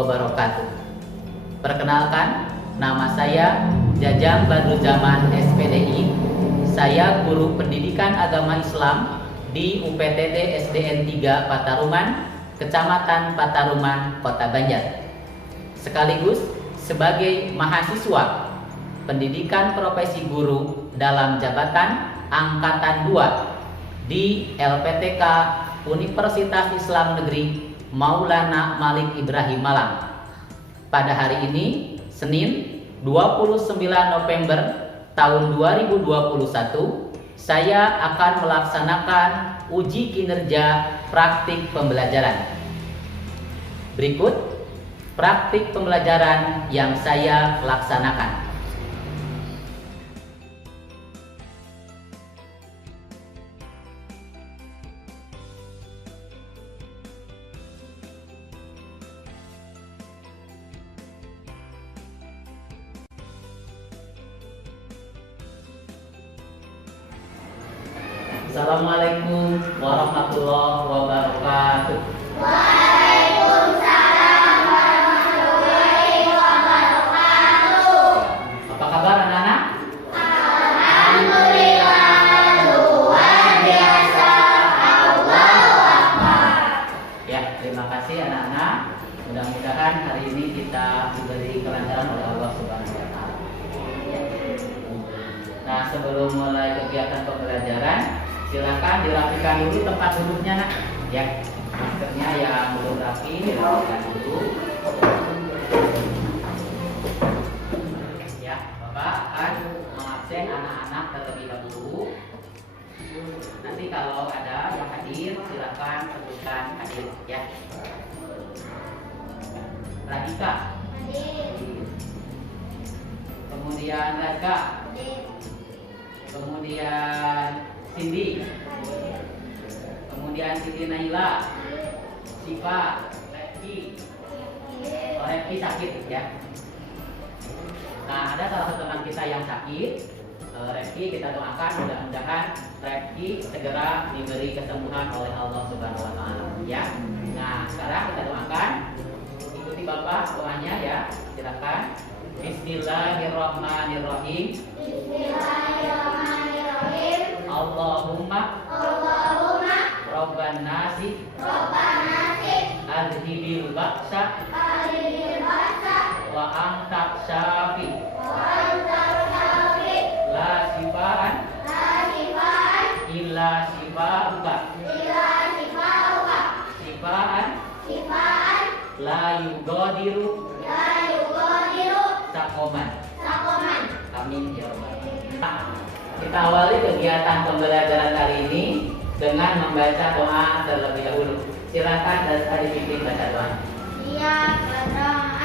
wabarakatuh. Perkenalkan, nama saya Jajang Badruzzaman SPDI. Saya guru pendidikan agama Islam di UPTD SDN 3 Pataruman, Kecamatan Pataruman, Kota Banjar. Sekaligus sebagai mahasiswa pendidikan profesi guru dalam jabatan Angkatan 2 di LPTK Universitas Islam Negeri Maulana Malik Ibrahim Malang. Pada hari ini, Senin 29 November tahun 2021, saya akan melaksanakan uji kinerja praktik pembelajaran. Berikut praktik pembelajaran yang saya laksanakan. Assalamualaikum warahmatullahi wabarakatuh. Waalaikumsalam warahmatullahi wabarakatuh. Apa kabar anak-anak? Alhamdulillah, luar biasa. Allahu Akbar. Ya, terima kasih anak-anak. Mudah-mudahan hari ini kita diberi kelancaran oleh Allah Subhanahu wa taala. Nah, sebelum mulai kegiatan pembelajaran, silakan dirapikan dulu tempat duduknya, nak. Ya, maskernya yang belum rapi dirapikan dulu. Ya, Bapak akan mengabsen anak-anak terlebih dahulu. Nanti kalau ada yang hadir, silakan sebutkan hadir. Ya. Radika. Kemudian Radika. Kemudian Cindy, kemudian Siti Naila, Siva, Refki. Oh, Refki sakit ya. Nah, ada salah satu teman kita yang sakit, Refki. Kita doakan mudah-mudahan Refki segera diberi kesembuhan oleh Allah Subhanahu wa taala ya. Nah, sekarang kita doakan, ikuti Bapak doanya ya. Silakan. Bismillahirrahmanirrahim. Bismillahirrahmanirrahim. Allahumma Rabban nasi adhibil ba'sa wa anta syafi la shifaan illa shifauka shifaan la yugadiru sakoman. Amin ya rabbal alamin. Kita awali kegiatan pembelajaran kali ini dengan membaca doa terlebih dahulu. Silakan dari pimpin baca doa. Siap berdoa.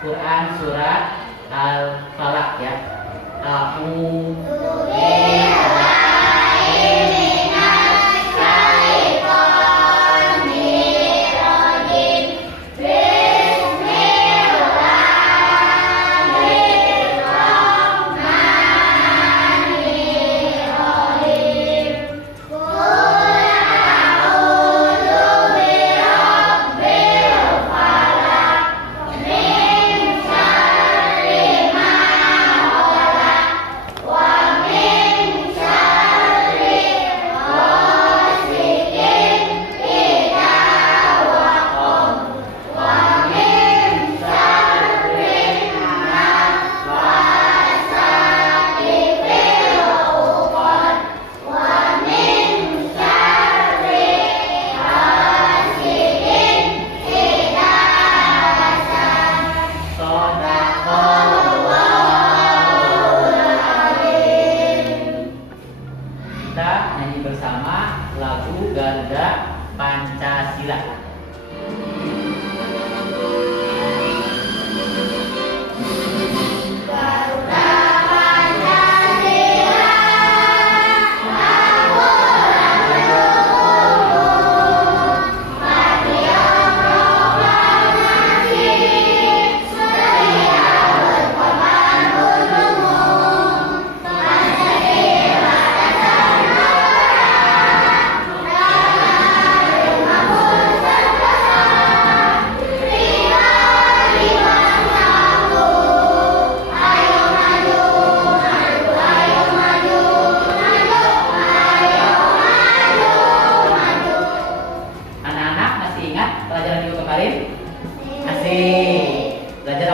Quran surat Al-Falaq ya.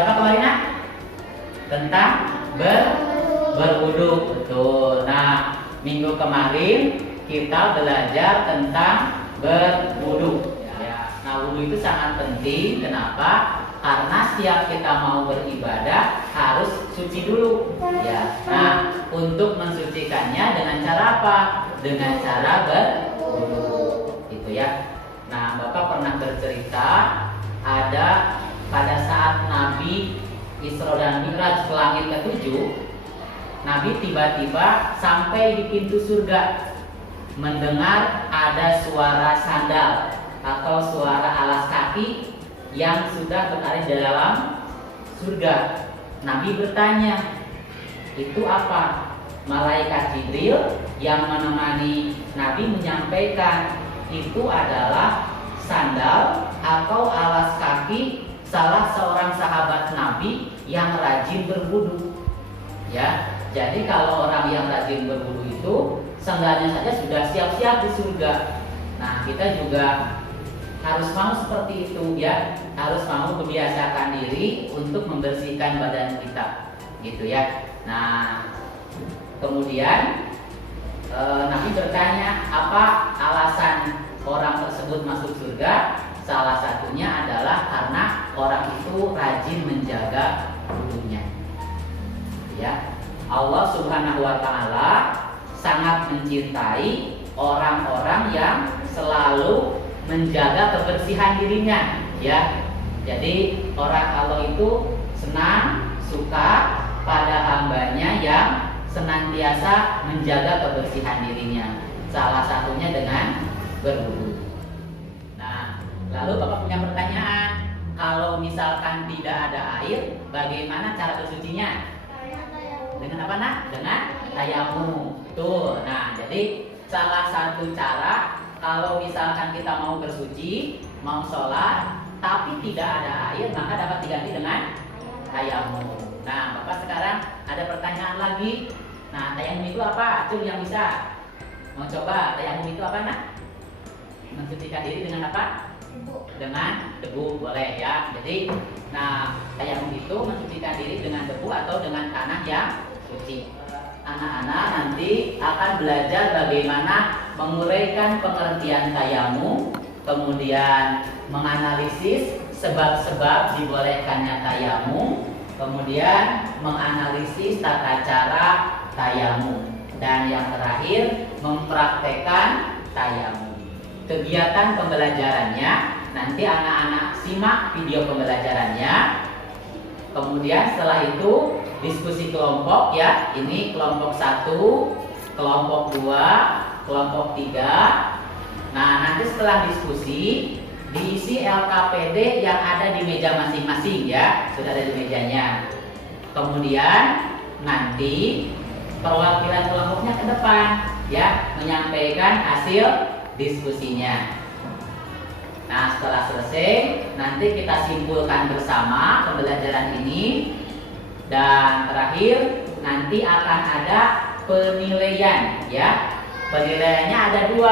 apa kemarin nak? Tentang berwudu. Betul. Nah, minggu kemarin kita belajar tentang berwudu. Ya. Nah, wudu itu sangat penting. Kenapa? Karena setiap kita mau beribadah harus suci dulu. Ya. Nah, untuk mensucikannya dengan cara apa? Dengan cara berwudu. Gitu ya. Nah, Bapak pernah bercerita ada pada saat Nabi Isra dan Mi'raj ke langit ke-7, Nabi tiba-tiba sampai di pintu surga, mendengar ada suara sandal atau suara alas kaki yang sudah berada di dalam surga. Nabi bertanya, itu apa? Malaikat Jibril yang menemani Nabi menyampaikan, itu adalah sandal atau alas kaki salah seorang sahabat Nabi yang rajin berwudu. Ya, jadi kalau orang yang rajin berwudu itu seenggaknya saja sudah siap-siap di surga. Nah, kita juga harus mau seperti itu ya, harus mau membiasakan diri untuk membersihkan badan kita, gitu ya. Nah, kemudian Nabi bertanya, apa alasan orang tersebut masuk surga? Salah satunya adalah karena orang itu rajin menjaga wudunya. Ya, Allah Subhanahu wa Ta'ala sangat mencintai orang-orang yang selalu menjaga kebersihan dirinya. Ya, jadi orang Allah itu senang, suka pada hambanya yang senantiasa menjaga kebersihan dirinya. Salah satunya dengan berwudu. Nah, lalu Bapak punya pertanyaan, kalau misalkan tidak ada air, bagaimana cara bersucinya? Dengan apa nak? Dengan tayamum. Tuh. Nah, jadi salah satu cara kalau misalkan kita mau bersuci, mau sholat, tapi tidak ada air, maka dapat diganti dengan tayamum. Nah, Bapak sekarang ada pertanyaan lagi. Nah, tayamum itu apa? Tuh yang bisa. Mau coba tayamum itu apa nak? Mensucikan diri dengan apa? Dengan debu, boleh ya. Jadi, nah, tayamum itu mensucikan diri dengan debu atau dengan tanah yang suci. Anak-anak nanti akan belajar bagaimana menguraikan pengertian tayamum, kemudian menganalisis sebab-sebab dibolehkannya tayamum, kemudian menganalisis tata cara tayamum, dan yang terakhir mempraktekkan tayamum. Kegiatan pembelajarannya nanti anak-anak simak video pembelajarannya. Kemudian setelah itu diskusi kelompok ya. Ini kelompok 1, kelompok 2, kelompok 3. Nah, nanti setelah diskusi diisi LKPD yang ada di meja masing-masing ya. Sudah ada di mejanya. Kemudian nanti perwakilan kelompoknya ke depan ya, menyampaikan hasil diskusinya. Nah, setelah selesai nanti kita simpulkan bersama pembelajaran ini, dan terakhir nanti akan ada penilaian ya. Penilaiannya ada 2.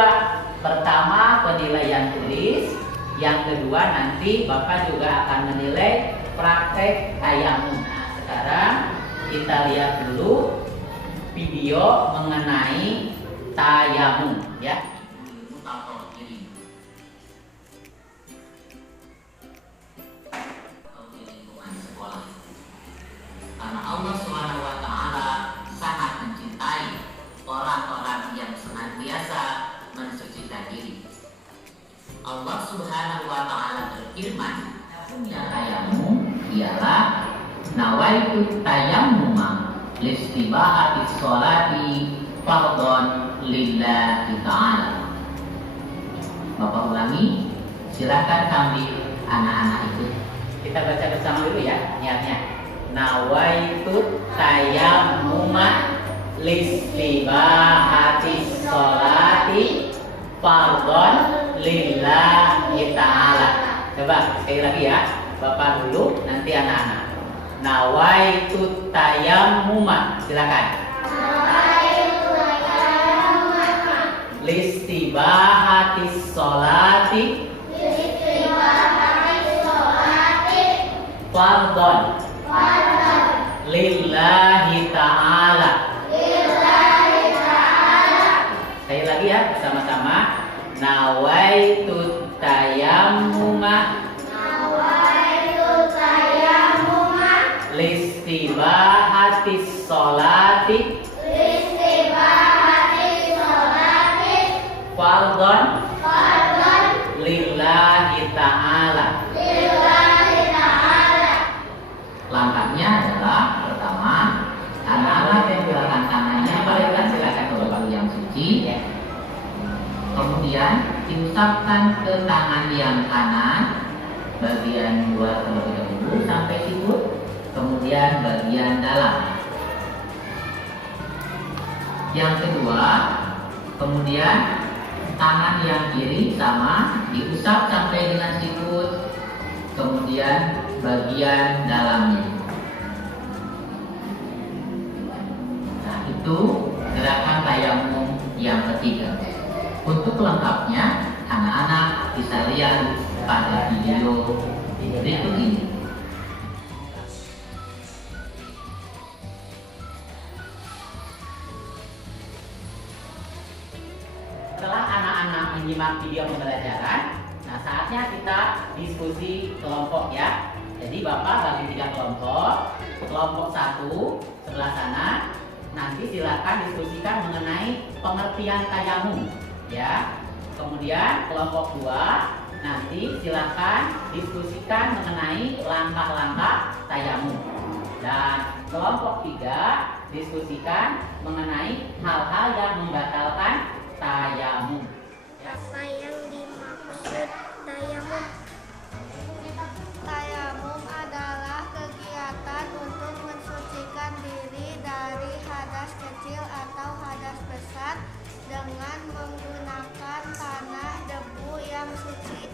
Pertama penilaian tulis, yang kedua nanti Bapak juga akan menilai praktek tayamum. Nah, sekarang kita lihat dulu video mengenai tayamum ya. Karena Allah Subhanahu wa Ta'ala sangat mencintai orang-orang yang senantiasa mensucikan diri. Allah Subhanahu wa Ta'ala berfirman, tayamum ialah nawaitu tayammuma listibahati sholati fardhon lillahi ta'ala. Bapak ulangi, silakan sambil anak-anak ikut. Kita baca bersama dulu ya niatnya. Nawaitu tayammuma listibahati sholati fardhon lillahi ta'ala. Coba sekali lagi ya, Bapak dulu, nanti anak-anak. Nawaitu tayammuma, silakan. Nawaitu tayammuma listibahati sholati Fardhon. Lillahi ta'ala. Sekali lagi ya, bersama-sama. Nawaitu tayammuma listibahatis sholati fardhon lillahi ta'ala. Langkahnya adalah pertama, anak-anak yang gerakan tangannya balikan silakan ke bapak yang suci. Kemudian diusapkan ke tangan yang kanan, bagian luar terlebih dahulu sampai sikut, kemudian bagian dalam. Yang kedua, kemudian tangan yang kiri sama diusap sampai dengan sikut, kemudian bagian dalamnya. Nah, itu gerakan tayamum yang ketiga. Untuk lengkapnya, anak-anak bisa lihat pada video berikut ini. Setelah anak-anak menyimak video pembelajaran, nah saatnya kita diskusi kelompok ya. Jadi Bapak bagi 3 kelompok. Kelompok 1 sebelah sana, nanti silakan diskusikan mengenai pengertian tayamum ya. Kemudian kelompok 2 nanti silakan diskusikan mengenai langkah-langkah tayamum. Dan kelompok 3 diskusikan mengenai hal-hal yang membatalkan tayamum. Apa yang dimaksud tayamum? Tayamum adalah kegiatan untuk mensucikan diri dari hadas kecil atau hadas besar dengan menggunakan tanah, debu yang suci.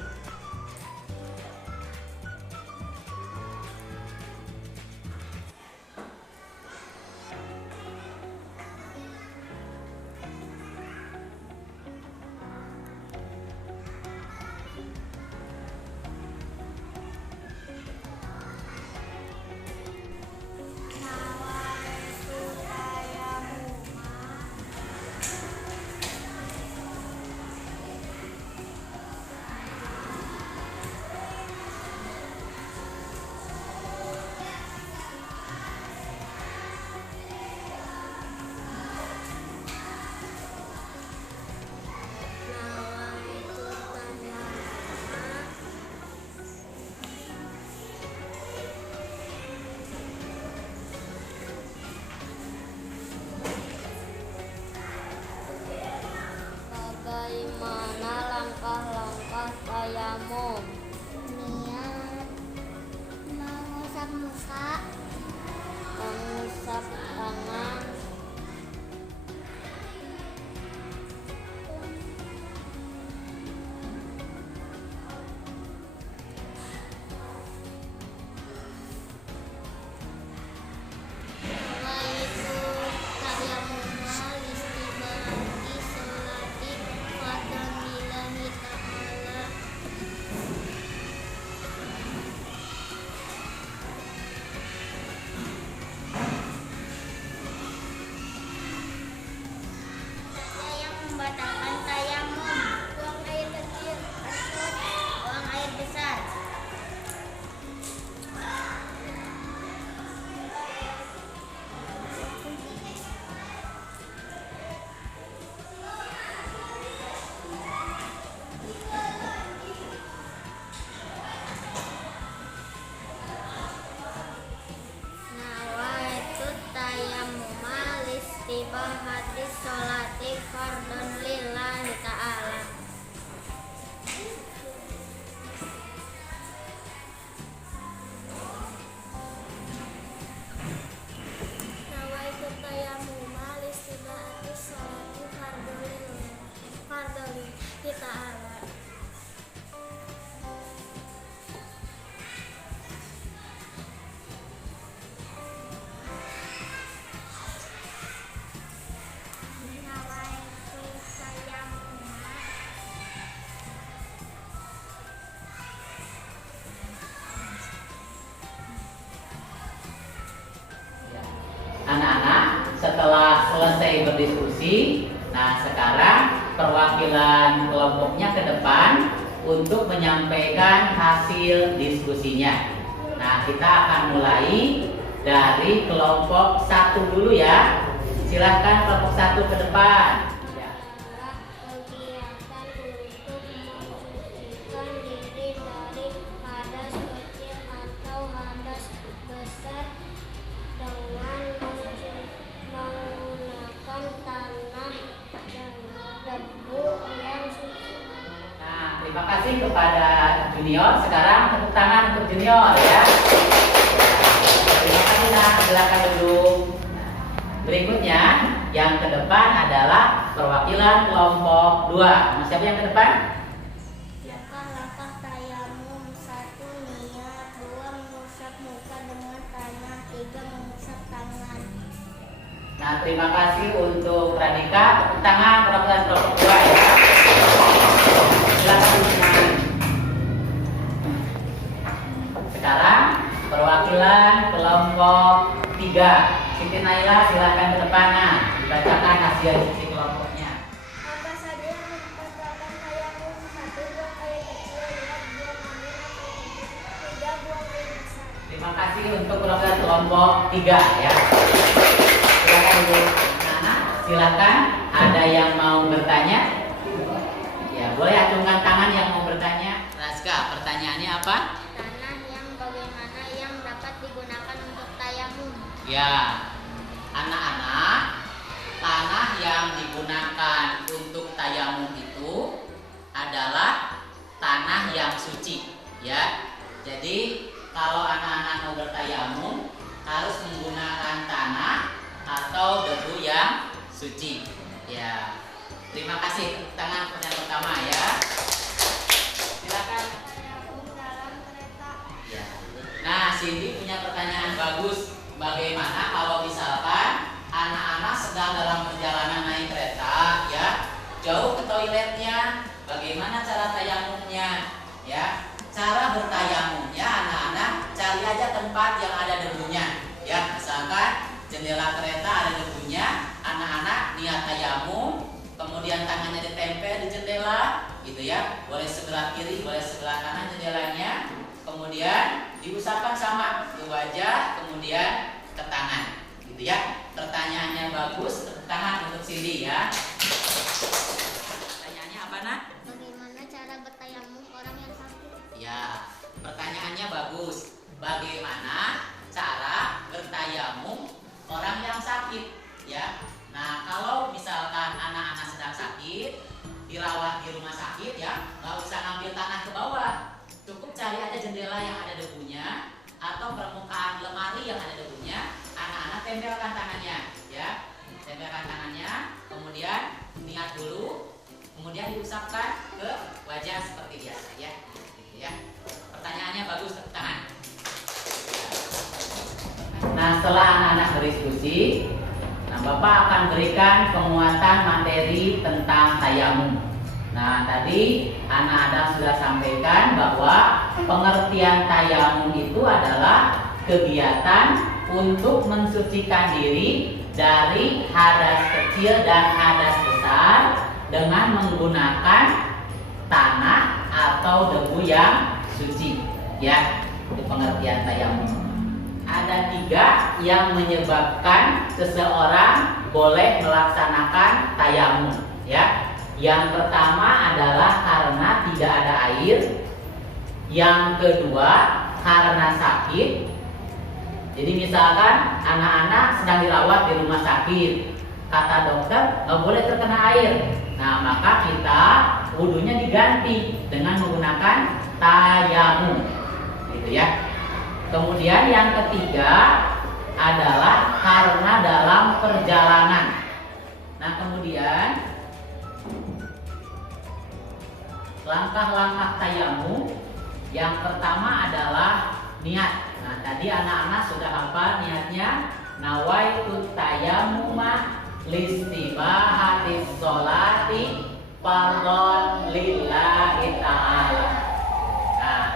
selesai berdiskusi. Nah, sekarang perwakilan kelompoknya ke depan untuk menyampaikan hasil diskusinya. Nah, kita akan mulai dari kelompok 1 dulu ya. Silahkan kelompok 1 ke depan. Ya. Kegiatan untuk membersihkan diri dari hadas kecil atau hadas besar dengan menggunakan tanah dan debu yang suci. Nah, terima kasih kepada junior. Sekarang tepuk tangan untuk junior ya. Terima kasih. Nah, silakan duduk. Berikutnya yang ke depan adalah perwakilan kelompok 2. Siapa yang ke depan? Langkah-langkah tayamum: 1. Niat. 2. Mengusap muka dengan tanah. 3. mengusap tangan. Nah, terima kasih untuk Radika. Tepuk tangan perwakilan kelompok 2 ya. Silakan duduk. Sekarang perwakilan kelompok 3. Siti Naila, silakan ke depan. Nah, dibacakan hasil diskusi kelompoknya. Apa saja yang membatalkan tayamum? 1. Buang air kecil. 2. Buang angin atau kecil. 3. Buang air besar. Terima kasih untuk perwakilan kelompok 3 ya. Silakan dulu. Nah, silakan. Ada yang mau bertanya? Ya, boleh acungkan tangan yang mau bertanya. Raska, pertanyaannya apa? Tanah yang bagaimana yang dapat digunakan untuk tayamum? Ya, anak-anak, tanah yang digunakan untuk tayamum itu adalah tanah yang suci, ya. Jadi kalau anak-anak mau bertayamum harus menggunakan tanah atau debu yang suci, ya. Terima kasih. Tepuk tangan pertanyaan pertama ya. Silakan. Tayamum dalam kereta. Ya. Nah, Cindy punya pertanyaan bagus. Bagaimana kalau misalkan anak-anak sedang dalam perjalanan naik kereta, ya, jauh ke toiletnya, bagaimana cara tayamumnya? Ya, cara bertayamumnya anak-anak cari aja tempat yang ada debunya. Ya, misalkan jendela kereta ada debunya, anak-anak niat tayamum, kemudian tangannya ditempel di jendela, gitu ya. Boleh sebelah kiri, boleh sebelah kanan jendelanya. Kemudian diusapkan sama ke wajah, kemudian ke tangan, gitu ya. Pertanyaannya bagus, tepuk tangan untuk Cindy ya. Pertanyaannya apa, Nak? Bagaimana cara bertayamum orang yang sakit? Ya, pertanyaannya bagus. Bagaimana cara bertayamum orang yang sakit, ya? Nah, kalau misalkan anak-anak sedang sakit, dirawat di rumah sakit, ya, nggak usah ngambil tanah ke bawah. Cukup cari aja jendela yang ada debunya atau permukaan lemari yang ada debunya. Anak-anak tempelkan tangannya, ya, tempelkan tangannya. Kemudian niat dulu, kemudian diusapkan ke wajah seperti biasa, ya, gitu ya. Pertanyaannya bagus, tepuk tangan. Nah, setelah anak-anak berdiskusi, nah, Bapak akan berikan penguatan materi tentang tayamum. Nah, tadi anak-anak sudah sampaikan bahwa pengertian tayamum itu adalah kegiatan untuk mensucikan diri dari hadas kecil dan hadas besar dengan menggunakan tanah atau debu yang suci, ya. Itu pengertian tayamum. Ada 3 yang menyebabkan seseorang boleh melaksanakan tayamum, ya. Yang pertama adalah karena tidak ada air. Yang kedua karena sakit. Jadi misalkan anak-anak sedang dirawat di rumah sakit, kata dokter nggak boleh terkena air. Nah, maka kita wudhunya diganti dengan menggunakan tayamum, gitu ya. Kemudian yang ketiga adalah karena dalam perjalanan. Nah, kemudian langkah-langkah tayamum yang pertama adalah niat. Nah, tadi anak-anak sudah hafal niatnya. Nawaitu tayammuma listibahatis sholati fardhon lillahi ta'ala. Nah,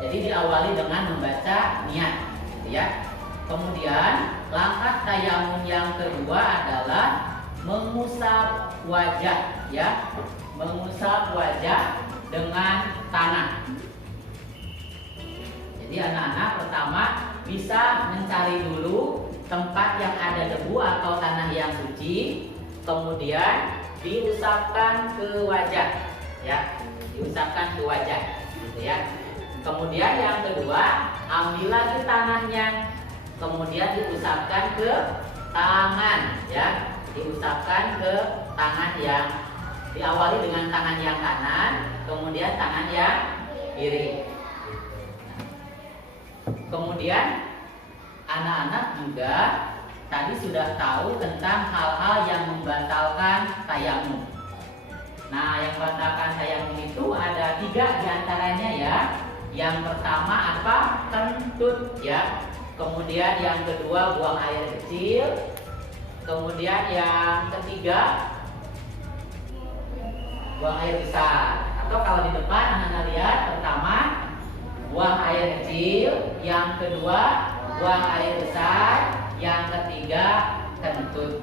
jadi diawali dengan membaca niat, gitu ya. Kemudian langkah tayamum yang kedua adalah mengusap wajah, ya, mengusap wajah dengan tanah. Jadi anak-anak pertama bisa mencari dulu tempat yang ada debu atau tanah yang suci, kemudian diusapkan ke wajah, ya, diusapkan ke wajah, gitu ya. Kemudian yang kedua, ambil lagi tanahnya, kemudian diusapkan ke tangan, ya, diusapkan ke tangan yang diawali dengan tangan yang kanan, kemudian tangan yang kiri. Kemudian anak-anak juga tadi sudah tahu tentang hal-hal yang membatalkan tayamum. Nah, yang membatalkan tayamum itu ada 3 diantaranya, ya. Yang pertama apa? Kentut, ya. Kemudian yang kedua buang air kecil. Kemudian yang ketiga buang air besar. Atau kalau di depan anak-anak lihat, pertama buang air kecil, yang kedua buang air besar, yang ketiga kentut,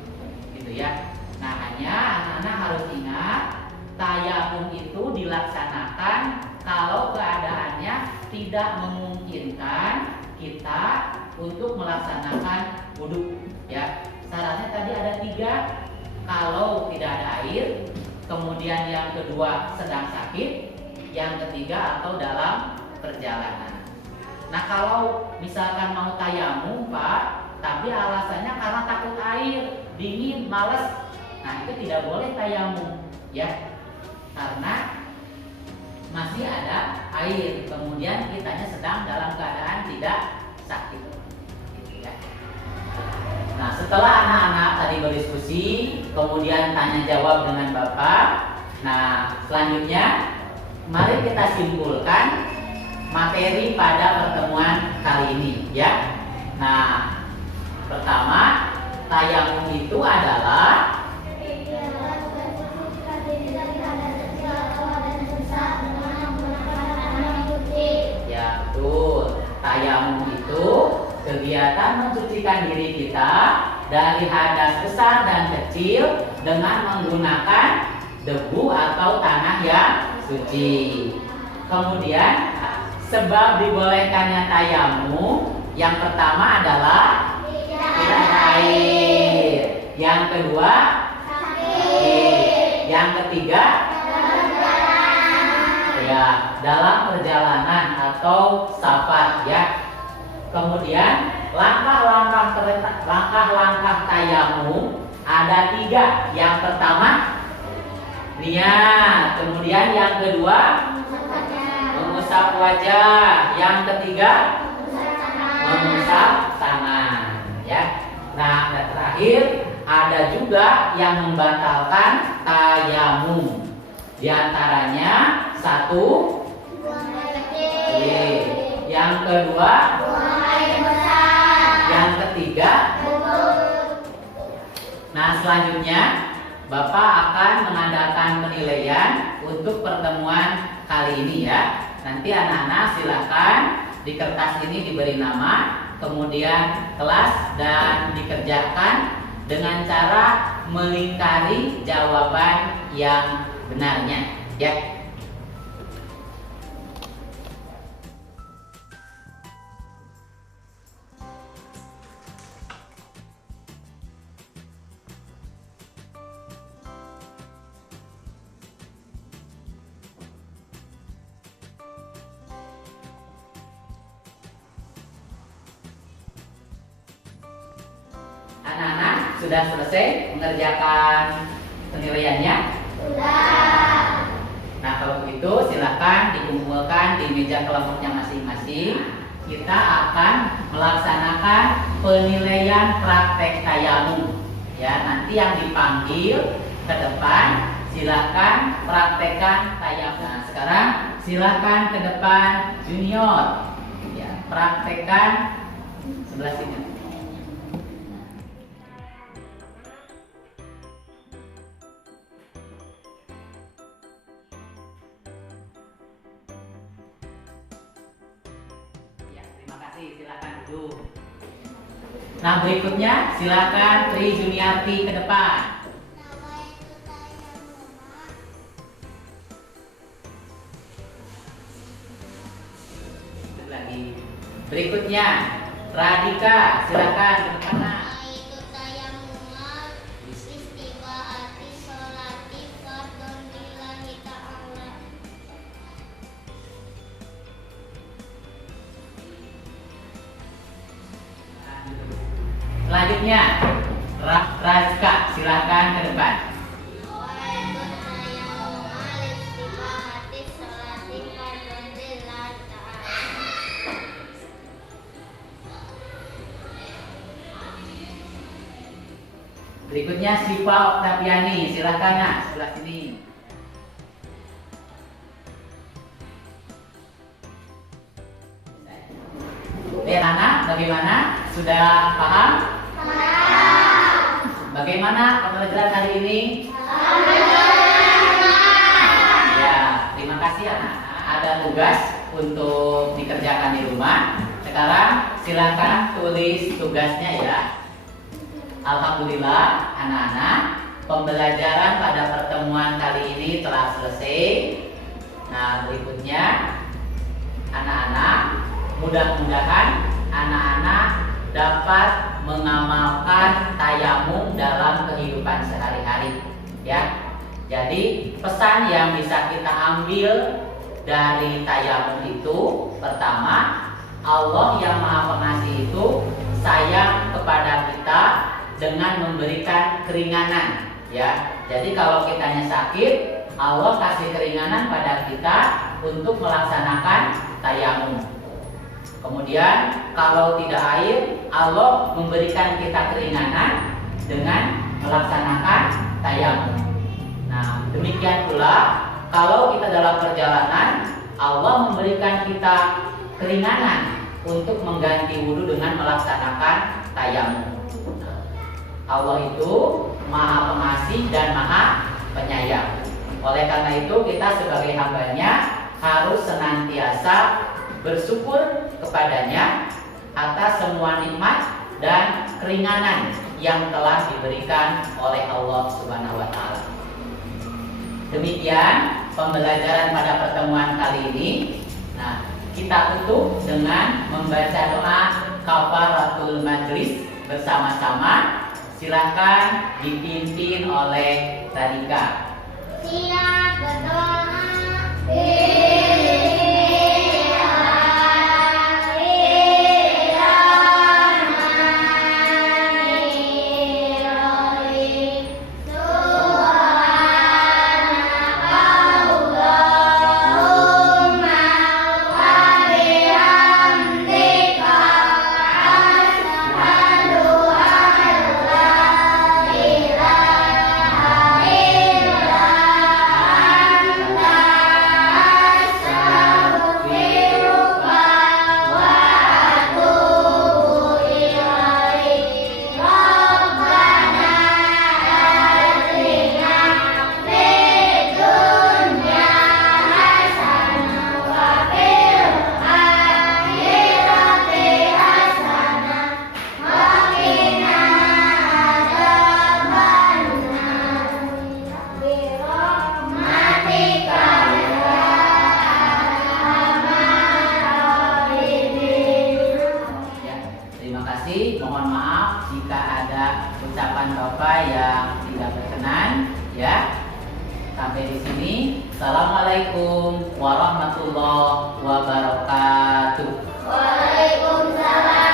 gitu ya. Nah, hanya anak-anak harus ingat, tayamum itu dilaksanakan kalau keadaannya tidak memungkinkan kita untuk melaksanakan wudhu, ya. Syaratnya tadi ada 3, kalau tidak ada air, kemudian yang kedua sedang sakit, yang ketiga atau dalam perjalanan. Nah, kalau misalkan mau tayamum, Pak, tapi alasannya karena takut air, dingin, males, nah itu tidak boleh tayamum, ya, karena masih ada air, kemudian kitanya sedang dalam keadaan tidak sakit, gitu ya. Nah, setelah anak-anak tadi berdiskusi, kemudian tanya jawab dengan Bapak, nah selanjutnya mari kita simpulkan materi pada pertemuan kali ini, ya. Nah, pertama, tayamum itu adalah ya, betul. Tayamum itu kegiatan mensucikan diri kita dari hadas besar dan kecil dengan menggunakan debu atau tanah yang suci. Kemudian sebab dibolehkannya tayamum, yang pertama adalah tidak ada air, yang kedua sakit, yang ketiga ya dalam perjalanan atau safar, ya. Kemudian langkah-langkah tayamum ada 3. Yang pertama niat, kemudian yang kedua mengusap wajah, yang ketiga mengusap tangan, ya. Nah, dan terakhir ada juga yang membatalkan tayamum. Di antaranya 1 yang kedua yang ketiga. Nah, selanjutnya Bapak akan mengadakan penilaian untuk pertemuan kali ini, ya. Nanti anak-anak silakan di kertas ini diberi nama, kemudian kelas, dan dikerjakan dengan cara melingkari jawaban yang benarnya, ya. Anak-anak sudah selesai mengerjakan penilaiannya? Sudah. Nah, kalau begitu silakan dikumpulkan di meja kelompoknya masing-masing. Kita akan melaksanakan penilaian praktek tayamum, ya. Nanti yang dipanggil ke depan silakan praktekkan tayamum. Nah, sekarang silakan ke depan junior, ya, praktekkan sebelah sini. Silakan duduk. Nah, berikutnya silakan Tri Juniarti ke depan. Berikutnya, Radika, silakan ke depan. Yaitu tayamuma istibaati sholati fardhon lillahi ta'ala. Selanjutnya, Radika, silakan ke depan. Yaitu tayamuma istibaati sholati fardhon lillahi ta'ala. Berikutnya Siva Oktaviani, silakan nak, sebelah sini. Lihat anak, bagaimana? Sudah paham? Bagaimana pembelajaran hari ini? Ya, terima kasih anak. Ada tugas untuk dikerjakan di rumah. Sekarang silakan tulis tugasnya ya. Alhamdulillah anak-anak, pembelajaran pada pertemuan kali ini telah selesai. Nah, berikutnya anak-anak, mudah-mudahan anak-anak dapat mengamalkan tayamum dalam kehidupan sehari-hari ya. Jadi pesan yang bisa kita ambil dari tayamum itu, pertama, Allah yang Maha Pengasih itu sayang kepada kita dengan memberikan keringanan ya. Jadi kalau kitanya sakit, Allah kasih keringanan pada kita untuk melaksanakan tayamum. Kemudian kalau tidak air, Allah memberikan kita keringanan dengan melaksanakan tayamum. Nah, demikian pula kalau kita dalam perjalanan, Allah memberikan kita keringanan untuk mengganti wudhu dengan melaksanakan tayamum. Allah itu Maha Pengasih dan Maha Penyayang. Oleh karena itu kita sebagai hambanya harus senantiasa bersyukur kepadanya atas semua nikmat dan keringanan yang telah diberikan oleh Allah Subhanahu wa taala. Demikian pembelajaran pada pertemuan kali ini. Nah, kita tutup dengan membaca doa kafaratul majlis bersama-sama. Silakan dipimpin oleh Radika. Siap berdoa. Mohon maaf jika ada ucapan bapak yang tidak berkenan ya. Sampai di sini. Assalamualaikum warahmatullahi wabarakatuh. Waalaikumsalam.